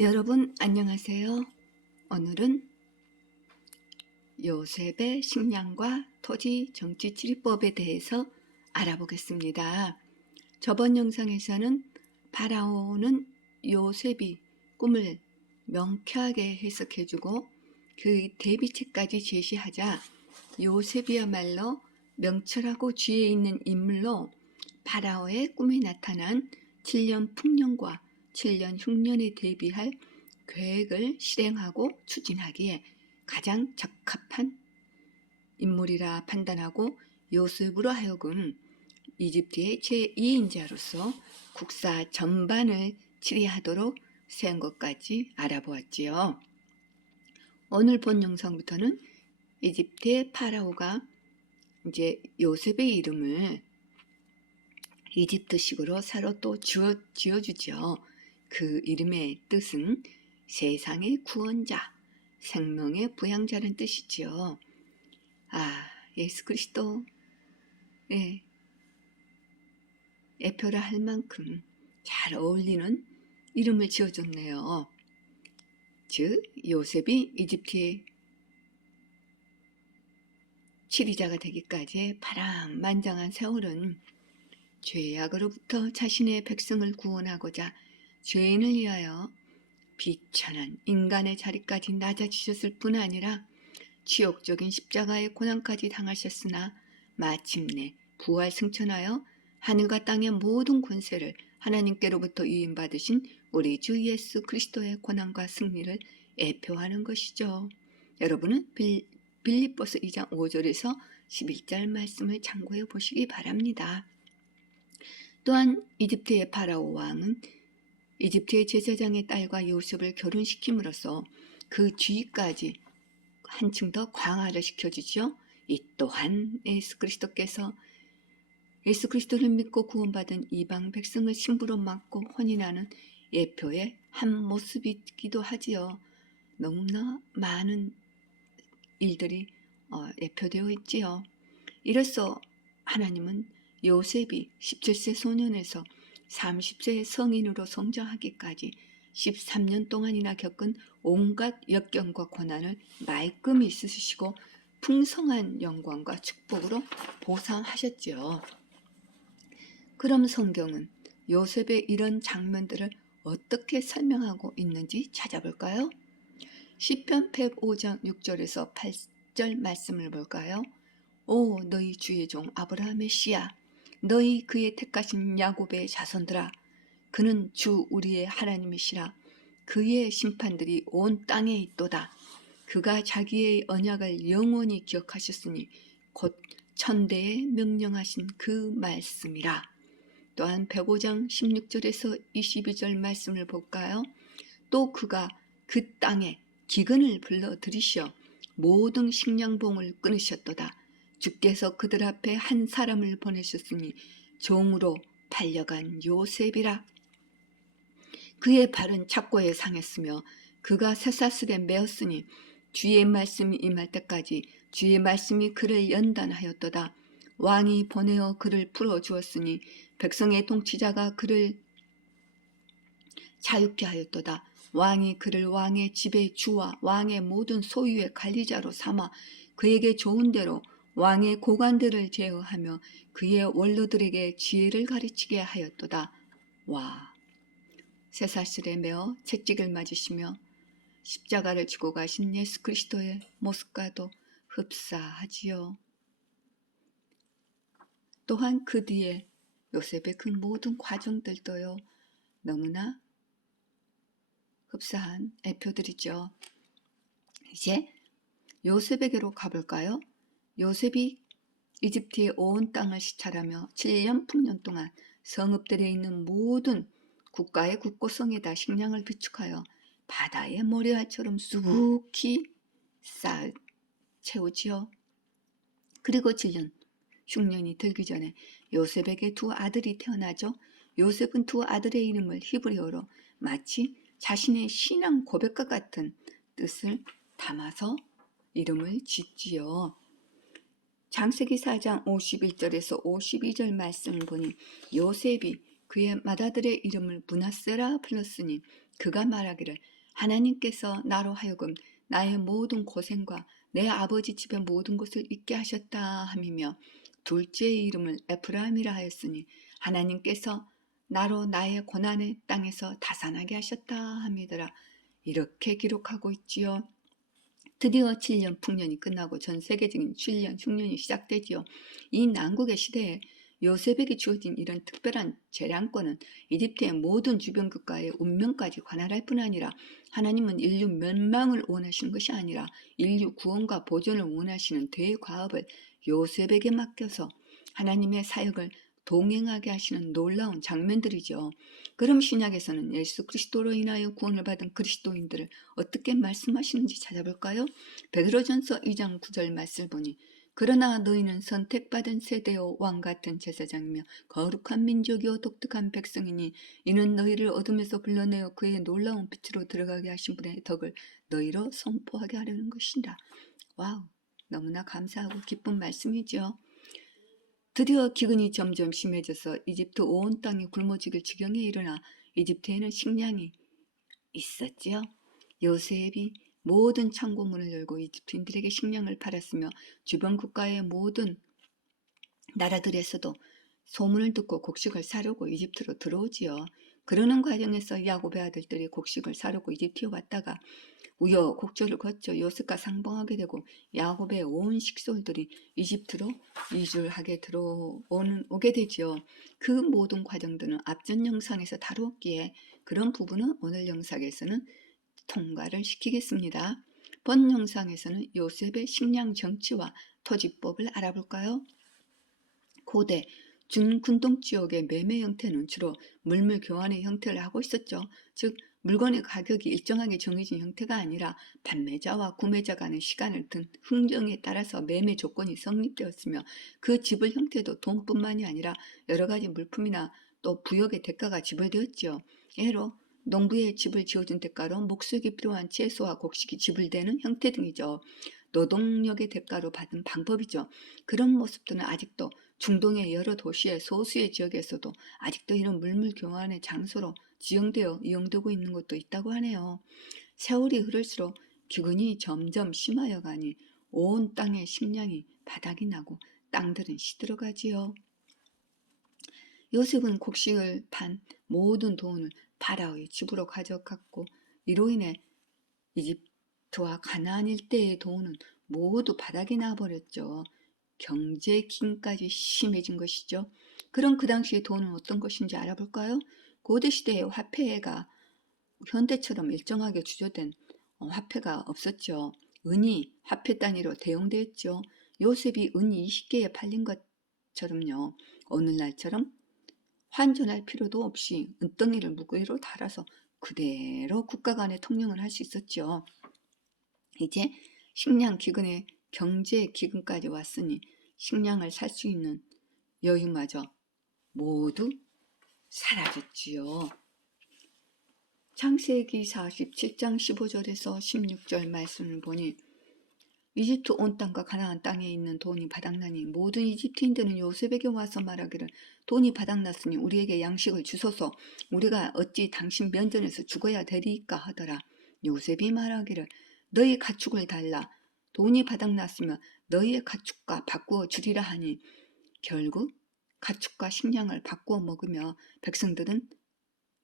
여러분 안녕하세요. 오늘은 요셉의 식량과 토지 정치 치리법에 대해서 알아보겠습니다. 저번 영상에서는 파라오는 요셉이 꿈을 명쾌하게 해석해주고 그 대비책까지 제시하자 요셉이야말로 명철하고 지혜 있는 인물로 파라오의 꿈에 나타난 7년 풍년과 7년 흉년에 대비할 계획을 실행하고 추진하기에 가장 적합한 인물이라 판단하고 요셉으로 하여금 이집트의 제2인자로서 국사 전반을 치리하도록 세운 것까지 알아보았지요. 오늘 본 영상부터는 이집트의 파라오가 이제 요셉의 이름을 이집트식으로 새로 또 지어주죠. 그 이름의 뜻은 세상의 구원자, 생명의 부양자라는 뜻이죠. 예수 그리스도의 예표라 할 만큼 잘 어울리는 이름을 지어줬네요. 즉 요셉이 이집트의 치리자가 되기까지 파란만장한 세월은 죄악으로부터 자신의 백성을 구원하고자 죄인을 위하여 비천한 인간의 자리까지 낮아지셨을 뿐 아니라 지옥적인 십자가의 고난까지 당하셨으나 마침내 부활 승천하여 하늘과 땅의 모든 권세를 하나님께로부터 유인받으신 우리 주 예수 그리스도의 고난과 승리를 예표하는 것이죠. 여러분은 빌립보서 2장 5절에서 11절 말씀을 참고해 보시기 바랍니다. 또한 이집트의 파라오 왕은 이집트의 제사장의 딸과 요셉을 결혼시킴으로써 그 지위까지 한층 더 강화를 시켜주죠. 이 또한 예수 그리스도를 믿고 구원받은 이방 백성을 신부로 맡고 혼인하는 예표의 한 모습이기도 하지요. 너무나 많은 일들이 예표되어 있지요. 이로써 하나님은 요셉이 17세 소년에서 30세 성인으로 성장하기까지 13년 동안이나 겪은 온갖 역경과 고난을 말끔히 쓰시고 풍성한 영광과 축복으로 보상하셨지요. 그럼 성경은 요셉의 이런 장면들을 어떻게 설명하고 있는지 찾아볼까요? 시편 105장 6절에서 8절 말씀을 볼까요? 오 너희 주의 종 아브라함의 씨야, 너희 그의 택하신 야곱의 자손들아, 그는 주 우리의 하나님이시라. 그의 심판들이 온 땅에 있도다. 그가 자기의 언약을 영원히 기억하셨으니 곧 천대에 명령하신 그 말씀이라. 또한 105장 16절에서 22절 말씀을 볼까요? 또 그가 그 땅에 기근을 불러들이시어 모든 식량봉을 끊으셨도다. 주께서 그들 앞에 한 사람을 보내셨으니 종으로 팔려간 요셉이라. 그의 발은 착고에 상했으며 그가 쇠사슬에 매었으니 주의 말씀이 임할 때까지 주의 말씀이 그를 연단하였도다. 왕이 보내어 그를 풀어주었으니 백성의 통치자가 그를 자유케 하였도다. 왕이 그를 왕의 집의 주와 왕의 모든 소유의 관리자로 삼아 그에게 좋은 대로 왕의 고관들을 제어하며 그의 원로들에게 지혜를 가르치게 하였도다. 쇠사슬에 매어 채찍을 맞으시며 십자가를 지고 가신 예수 그리스도의 모습과도 흡사하지요. 또한 그 뒤에 요셉의 그 모든 과정들도요, 너무나 흡사한 예표들이죠. 이제 요셉에게로 가볼까요? 요셉이 이집트의 온 땅을 시찰하며 7년 풍년 동안 성읍들에 있는 모든 국가의 국고성에다 식량을 비축하여 바다의 모래알처럼 쑥히 쌓아 채우지요. 그리고 7년 흉년이 들기 전에 요셉에게 두 아들이 태어나죠. 요셉은 두 아들의 이름을 히브리어로 마치 자신의 신앙 고백과 같은 뜻을 담아서 이름을 짓지요. 창세기 4장 51절에서 52절 말씀을 보니 요셉이 그의 맏아들의 이름을 므낫세라 불렀으니 그가 말하기를 하나님께서 나로 하여금 나의 모든 고생과 내 아버지 집의 모든 것을 잊게 하셨다 함이며 둘째의 이름을 에프라임이라 하였으니 하나님께서 나로 나의 고난의 땅에서 다산하게 하셨다 함이더라. 이렇게 기록하고 있지요. 드디어 7년 풍년이 끝나고 전 세계적인 7년 흉년이 시작되지요. 이 난국의 시대에 요셉에게 주어진 이런 특별한 재량권은 이집트의 모든 주변 국가의 운명까지 관할할 뿐 아니라 하나님은 인류 멸망을 원하시는 것이 아니라 인류 구원과 보존을 원하시는 대과업을 요셉에게 맡겨서 하나님의 사역을 동행하게 하시는 놀라운 장면들이죠. 그럼 신약에서는 예수 그리스도로 인하여 구원을 받은 그리스도인들을 어떻게 말씀하시는지 찾아볼까요? 베드로전서 2장 9절 말씀을 보니 그러나 너희는 선택받은 세대요 왕 같은 제사장이며 거룩한 민족이요 독특한 백성이니 이는 너희를 어둠에서 불러내어 그의 놀라운 빛으로 들어가게 하신 분의 덕을 너희로 선포하게 하려는 것이다. 와우, 너무나 감사하고 기쁜 말씀이죠. 드디어 기근이 점점 심해져서 이집트 온 땅이 굶어죽을 지경에 일어나 이집트에는 식량이 있었지요. 요셉이 모든 창고문을 열고 이집트인들에게 식량을 팔았으며 주변 국가의 모든 나라들에서도 소문을 듣고 곡식을 사려고 이집트로 들어오지요. 그러는 과정에서 야곱의 아들들이 곡식을 사려고 이집트에 왔다가 우여곡절을 거쳐 요셉과 상봉하게 되고 야곱의 온 식솔들이 이집트로 이주하게 오게 되지요. 그 모든 과정들은 앞전 영상에서 다루었기에 그런 부분은 오늘 영상에서는 통과를 시키겠습니다. 본 영상에서는 요셉의 식량 정치와 토지법을 알아볼까요? 고대 준군동 지역의 매매 형태는 주로 물물 교환의 형태를 하고 있었죠. 즉 물건의 가격이 일정하게 정해진 형태가 아니라 판매자와 구매자 간의 시간을 든 흥정에 따라서 매매 조건이 성립되었으며 그 지불 형태도 돈뿐만이 아니라 여러 가지 물품이나 또 부역의 대가가 지불되었지요. 예로 농부의 집을 지어준 대가로 목수에게 필요한 채소와 곡식이 지불되는 형태 등이죠. 노동력의 대가로 받은 방법이죠. 그런 모습들은 아직도 중동의 여러 도시의 소수의 지역에서도 아직도 이런 물물 교환의 장소로 지정되어 이용되고 있는 곳도 있다고 하네요. 세월이 흐를수록 기근이 점점 심하여 가니 온 땅의 식량이 바닥이 나고 땅들은 시들어가지요. 요셉은 곡식을 판 모든 돈을 파라오의 집으로 가져갔고 이로 인해 이집트와 가나안 일대의 돈은 모두 바닥이 나버렸죠. 경제 기근까지 심해진 것이죠. 그럼 그 당시의 돈은 어떤 것인지 알아볼까요? 고대 시대의 화폐가 현대처럼 일정하게 주조된 화폐가 없었죠. 은이 화폐 단위로 대용되었죠. 요셉이 은 20개에 팔린 것처럼요. 오늘날처럼 환전할 필요도 없이 은덩이를 무게로 달아서 그대로 국가 간의 통용을 할 수 있었죠. 이제 식량 기근에 경제 기근까지 왔으니 식량을 살 수 있는 여유마저 모두 사라졌지요. 창세기 47장 15절에서 16절 말씀을 보니 이집트 온 땅과 가나안 땅에 있는 돈이 바닥나니 모든 이집트인들은 요셉에게 와서 말하기를 돈이 바닥났으니 우리에게 양식을 주소서 우리가 어찌 당신 면전에서 죽어야 되리이까 하더라. 요셉이 말하기를 너희 가축을 달라 돈이 바닥났으면 너희의 가축과 바꾸어 주리라 하니 결국 가축과 식량을 바꾸어 먹으며 백성들은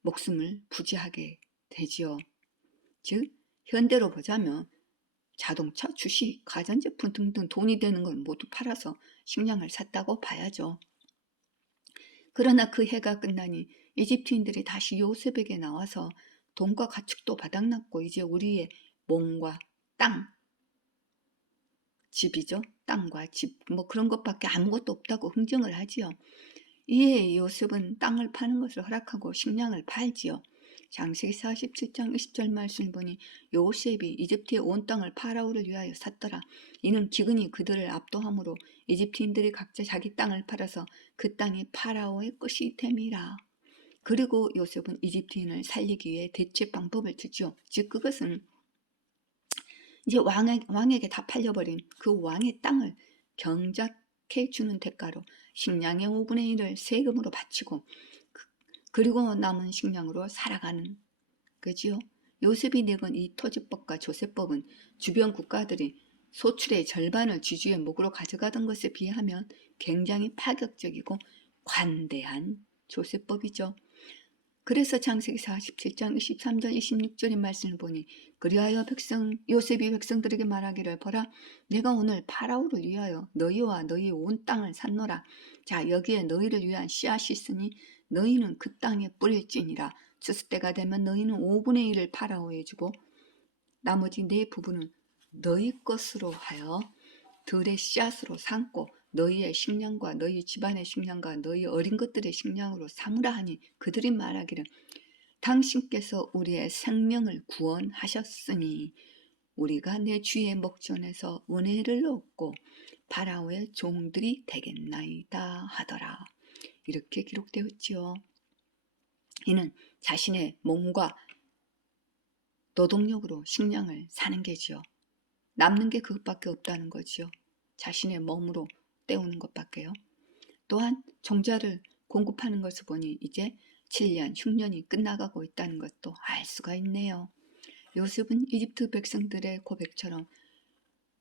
목숨을 부지하게 되지요. 즉 현대로 보자면 자동차, 주식, 가전제품 등등 돈이 되는 걸 모두 팔아서 식량을 샀다고 봐야죠. 그러나 그 해가 끝나니 이집트인들이 다시 요셉에게 나와서 돈과 가축도 바닥났고 이제 우리의 몸과 땅, 집이죠. 땅과 집, 뭐 그런 것밖에 아무것도 없다고 흥정을 하지요. 이에 요셉은 땅을 파는 것을 허락하고 식량을 팔지요. 창세기 47장 20절 말씀을 보니 요셉이 이집트의 온 땅을 파라오를 위하여 샀더라. 이는 기근이 그들을 압도함으로 이집트인들이 각자 자기 땅을 팔아서 그 땅이 파라오의 것이 됨이라. 그리고 요셉은 이집트인을 살리기 위해 대체 방법을 주죠. 즉 그것은 이제 왕에게 다 팔려버린 그 왕의 땅을 경작해 주는 대가로 식량의 5분의 1을 세금으로 바치고 그리고 남은 식량으로 살아가는 거지요. 요셉이 내건 이 토지법과 조세법은 주변 국가들이 소출의 절반을 지주의 목으로 가져가던 것에 비하면 굉장히 파격적이고 관대한 조세법이죠. 그래서 창세기 47장 23절 26절의 말씀을 보니 그리하여 요셉이 백성들에게 말하기를 보라 내가 오늘 파라오를 위하여 너희와 너희 온 땅을 샀노라. 자 여기에 너희를 위한 씨앗이 있으니 너희는 그 땅에 뿌릴지니라. 추수 때가 되면 너희는 5분의 1을 파라오에 주고 나머지 네 부분은 너희 것으로 하여 들의 씨앗으로 삼고 너희의 식량과 너희 집안의 식량과 너희 어린 것들의 식량으로 삼으라 하니 그들이 말하기를 당신께서 우리의 생명을 구원하셨으니 우리가 내 주의 목전에서 은혜를 얻고 파라오의 종들이 되겠나이다 하더라. 이렇게 기록되었지요. 이는 자신의 몸과 노동력으로 식량을 사는 게지요. 남는 게 그것밖에 없다는 거지요. 자신의 몸으로 때우는 것밖에요. 또한 종자를 공급하는 것을 보니 이제 7년, 흉년이 끝나가고 있다는 것도 알 수가 있네요. 요셉은 이집트 백성들의 고백처럼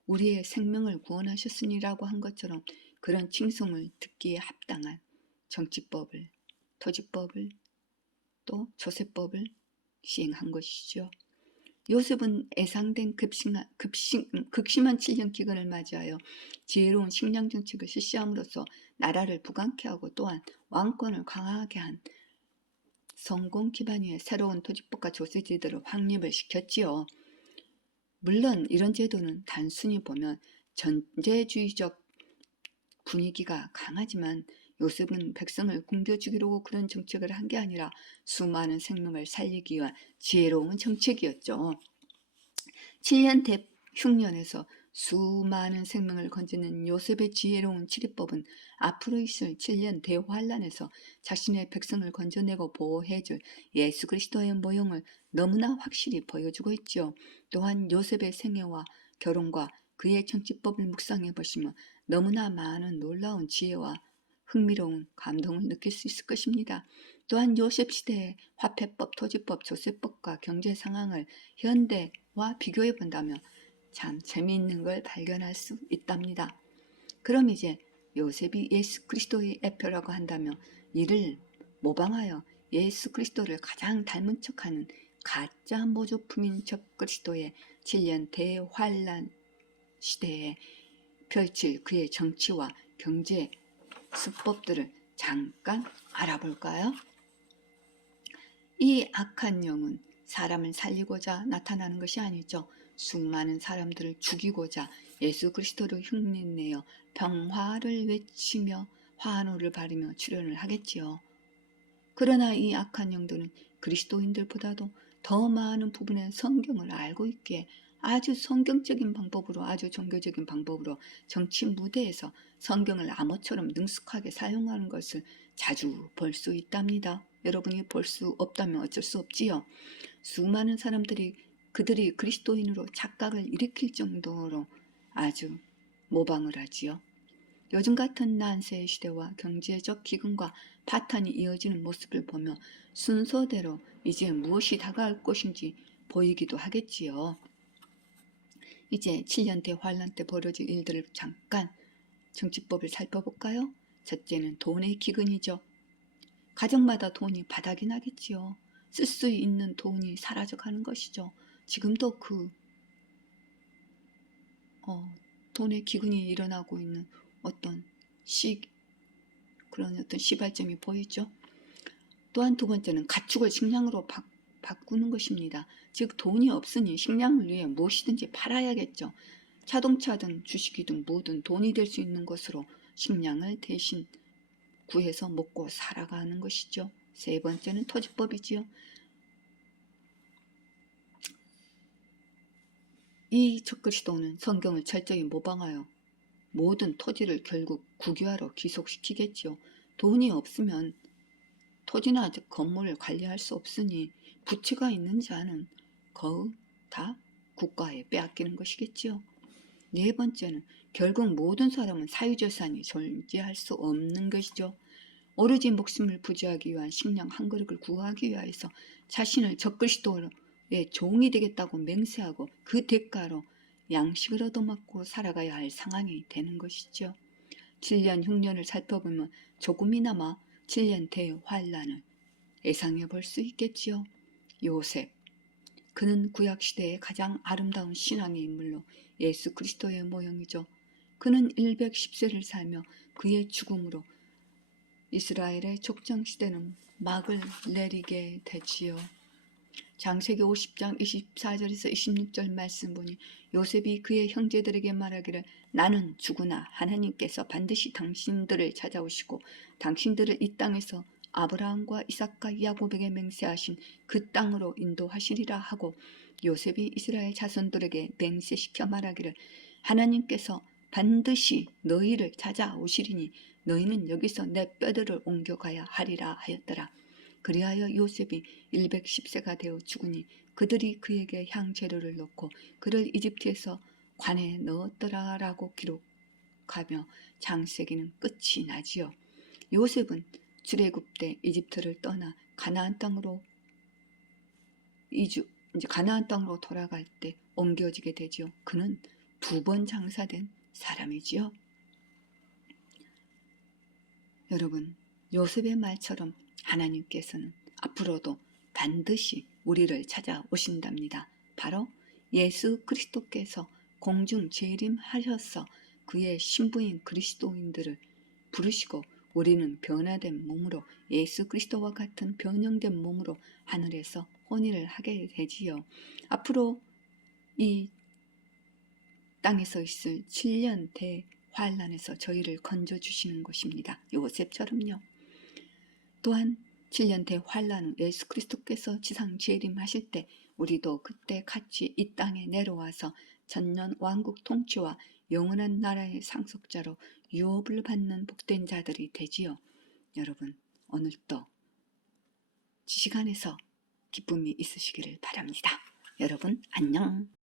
우리의 생명을 구원하셨으니라고 한 것처럼 그런 칭송을 듣기에 합당한 정치법을, 토지법을, 또 조세법을 시행한 것이죠. 요셉은 애상된 극심한 7년 기근을 맞이하여 지혜로운 식량 정책을 실시함으로써 나라를 부강케 하고 또한 왕권을 강화하게 한 성공 기반 위의 새로운 토지법과 조세제도를 확립을 시켰지요. 물론 이런 제도는 단순히 보면 전제주의적 분위기가 강하지만 요셉은 백성을 굶겨주기로 그런 정책을 한 게 아니라 수많은 생명을 살리기 위한 지혜로운 정책이었죠. 7년 대흉년에서 수많은 생명을 건지는 요셉의 지혜로운 치리법은 앞으로 있을 7년 대환란에서 자신의 백성을 건져내고 보호해줄 예수 그리스도의 모형을 너무나 확실히 보여주고 있죠. 또한 요셉의 생애와 결혼과 그의 정치법을 묵상해 보시면 너무나 많은 놀라운 지혜와 흥미로운 감동을 느낄 수 있을 것입니다. 또한 요셉 시대의 화폐법, 토지법, 조세법과 경제 상황을 현대와 비교해 본다면 참 재미있는 걸 발견할 수 있답니다. 그럼 이제 요셉이 예수 그리스도의 애표라고 한다면 이를 모방하여 예수 그리스도를 가장 닮은 척하는 가짜 모조품인 적그리스도의 7년 대환란 시대에 펼칠 그의 정치와 경제 수법들을 잠깐 알아볼까요? 이 악한 영은 사람을 살리고자 나타나는 것이 아니죠. 수많은 사람들을 죽이고자 예수 그리스도를 흉내내어 평화를 외치며 환호를 바르며 출현을 하겠지요. 그러나 이 악한 영들은 그리스도인들보다도 더 많은 부분의 성경을 알고 있기에 아주 성경적인 방법으로, 아주 종교적인 방법으로 정치 무대에서 성경을 암호처럼 능숙하게 사용하는 것을 자주 볼 수 있답니다. 여러분이 볼 수 없다면 어쩔 수 없지요. 수많은 사람들이 그들이 그리스도인으로 착각을 일으킬 정도로 아주 모방을 하지요. 요즘 같은 난세의 시대와 경제적 기근과 파탄이 이어지는 모습을 보며 순서대로 이제 무엇이 다가올 것인지 보이기도 하겠지요. 이제 7년 대환란 때 벌어질 일들을 잠깐 정치법을 살펴볼까요? 첫째는 돈의 기근이죠. 가정마다 돈이 바닥이 나겠지요. 쓸 수 있는 돈이 사라져가는 것이죠. 지금도 돈의 기근이 일어나고 있는 그런 어떤 시발점이 보이죠. 또한 두 번째는 가축을 식량으로 바꾸는 것입니다. 즉 돈이 없으니 식량을 위해 무엇이든지 팔아야겠죠. 자동차든 주식이든 뭐든 돈이 될 수 있는 것으로 식량을 대신 구해서 먹고 살아가는 것이죠. 세 번째는 토지법이지요. 이 적그리스도는 성경을 철저히 모방하여 모든 토지를 결국 국유화로 귀속시키겠지요. 돈이 없으면 토지나 건물을 관리할 수 없으니 부채가 있는 자는 거의 다 국가에 빼앗기는 것이겠지요. 네 번째는 결국 모든 사람은 사유재산이 존재할 수 없는 것이죠. 오로지 목숨을 부지하기 위한 식량 한 그릇을 구하기 위하여서 자신을 적그리스도의 종이 되겠다고 맹세하고 그 대가로 양식을 얻어먹고 살아가야 할 상황이 되는 것이죠. 7년 흉년을 살펴보면 조금이나마 7년 대환란을 예상해 볼 수 있겠지요. 요셉, 그는 구약시대의 가장 아름다운 신앙의 인물로 예수 그리스도의 모형이죠. 그는 110세를 살며 그의 죽음으로 이스라엘의 족장시대는 막을 내리게 되지요. 창세기 50장 24절에서 26절 말씀 보니 요셉이 그의 형제들에게 말하기를 나는 죽으나 하나님께서 반드시 당신들을 찾아오시고 당신들을 이 땅에서 아브라함과 이삭과 야곱에게 맹세하신 그 땅으로 인도하시리라 하고 요셉이 이스라엘 자손들에게 맹세시켜 말하기를 하나님께서 반드시 너희를 찾아오시리니 너희는 여기서 내 뼈들을 옮겨가야 하리라 하였더라. 그리하여 요셉이 110세가 되어 죽으니 그들이 그에게 향재료를 넣고 그를 이집트에서 관에 넣었더라라고 기록하며 창세기는 끝이 나지요. 요셉은 출애굽 때 이집트를 떠나 가나안 땅으로 가나안 땅으로 돌아갈 때 옮겨지게 되지요. 그는 2번 장사된 사람이지요. 여러분, 요셉의 말처럼 하나님께서는 앞으로도 반드시 우리를 찾아오신답니다. 바로 예수 그리스도께서 공중 재림하셔서 그의 신부인 그리스도인들을 부르시고 우리는 변화된 몸으로 예수 그리스도와 같은 변형된 몸으로 하늘에서 혼인을 하게 되지요. 앞으로 이 땅에서 있을 7년 대환란에서 저희를 건져주시는 것입니다. 요셉처럼요. 또한 7년 대환란 후 예수 그리스도께서 지상 재림하실 때 우리도 그때 같이 이 땅에 내려와서 전년 왕국 통치와 영원한 나라의 상속자로 유업을 받는 복된 자들이 되지요. 여러분, 오늘도 지시간에서 기쁨이 있으시기를 바랍니다. 여러분 안녕.